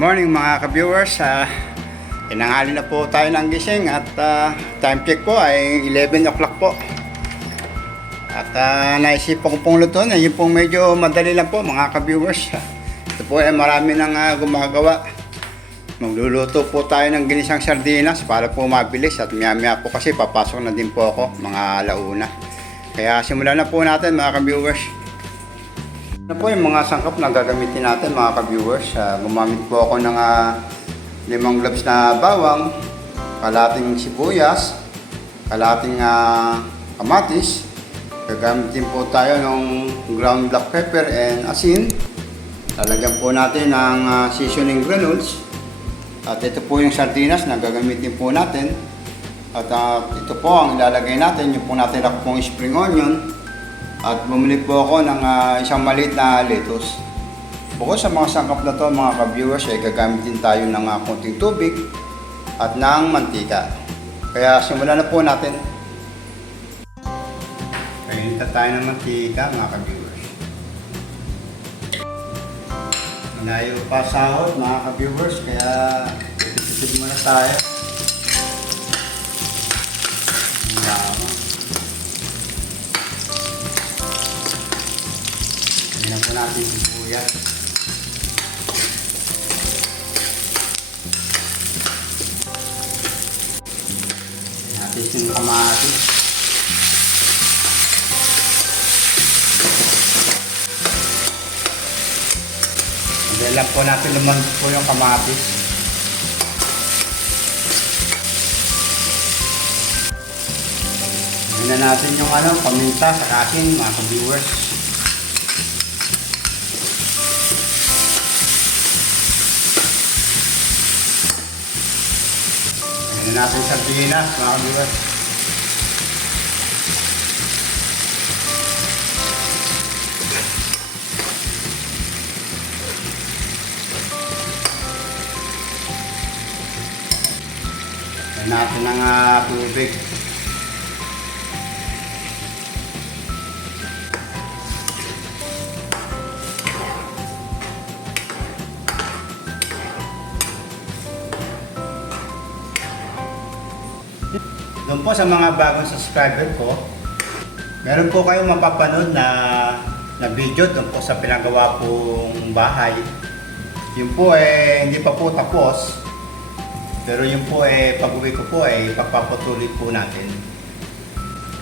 morning mga ka-viewers. Uh, inanghali na po tayo ng gising at ah, time check po ay 11 o'clock po. At uh, naisipan ko pong lutuin, yun pong medyo madali lang po mga ka-viewers. Ito po ay marami nang ah, gumagawa. Magluluto po tayo ng ginisang sardinas para po mabilis at maya-maya po kasi papasok na din po ako mga alauna. Kaya simulan na po natin mga ka-viewers. Ano po yung mga sangkap na gagamitin natin mga ka-viewers? Ah, gumamit po ako ng ah, limang gloves na bawang, kalating sibuyas, kalating ah, kamatis. Gagamitin po tayo ng ground black pepper and asin. Lalagyan po natin ng ah, seasoning granules. At ito po yung sardinas na gagamitin po natin. At ah, ito po ang ilalagay natin, yung po natin pong spring onion. At bumili po ako ng ah, isang maliit na lettuce. Bukod sa mga sangkap na to mga ka-viewers ay gagamit din tayo ng ah, konting tubig at ng mantika. Kaya simulan na po natin. Kainita tayo ng mantika mga ka-viewers. Malayo pa sahod mga ka-viewers kaya titipid muna tayo. Ang lamang. Tingnan po natin sibuyas. Natin yung kamatis. Hindi po natin lumandot po yung kamatis. Tingnan natin yung ano, paminta sa akin mga ka-viewers. Tingnan natin sa Pinas, mga viewers. Tingnan natin ang ah, tubig. Doon po sa mga bagong subscriber ko, meron po kayong mapapanood na na video doon po sa pinagawa pong bahay. Yun po eh, hindi pa po tapos. Pero yun po eh, pag-uwi ko po eh, pagpapatuloy po natin.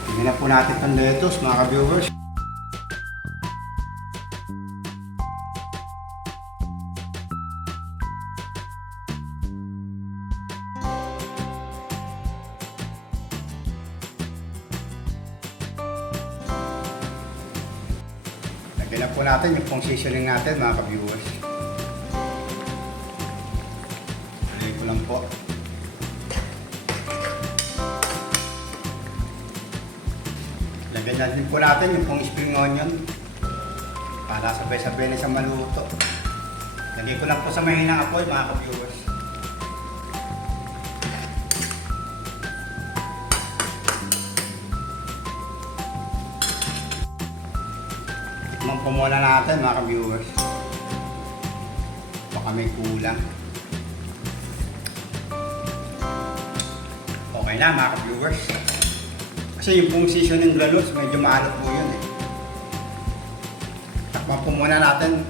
Tingnan na po natin itong lettuce mga ka-viewers. Na po natin yung pong seasoning natin mga ka-viewers. Lagyan ko lang po. Lagyan na din po natin yung pong spring onion. Para sabay-sabay na siya maluto. Lagyan ko lang po sa mahinang apoy mga ka-viewers. Tikman muna natin mga ka-viewers. Baka may kulang. Okay na mga ka-viewers. Kasi yung pong seasoning granules, medyo maalat po yun eh. Takpan po muna natin.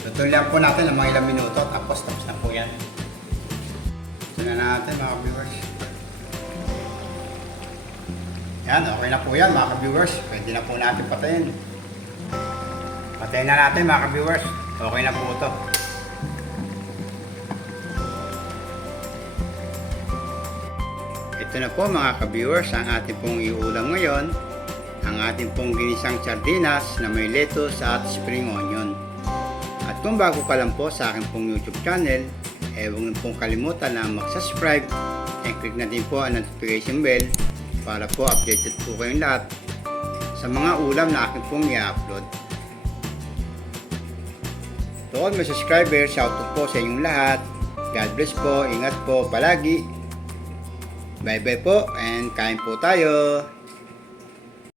Tutuloy po natin ng mga ilang minuto tapos tapos na po yan. Ito na natin mga ka-viewers. Yan, okay na po yan mga ka-viewers. Pwede na po natin patayin. Patayin na natin mga ka-viewers. Okay na po ito. Ito na po mga ka-viewers ang ating pong iulam ngayon. Ang ating pong ginisang sardinas na may lettuce at spring onion. At kung bago ka lang po sa aking pong YouTube channel, eh huwag pong kalimutan na mag-subscribe and click na din po ang notification bell para po updated po kayong lahat sa mga ulam na aking pong i-upload. To all my subscribers, shout out po sa inyong lahat. God bless po, ingat po palagi. Bye bye po and kain po tayo.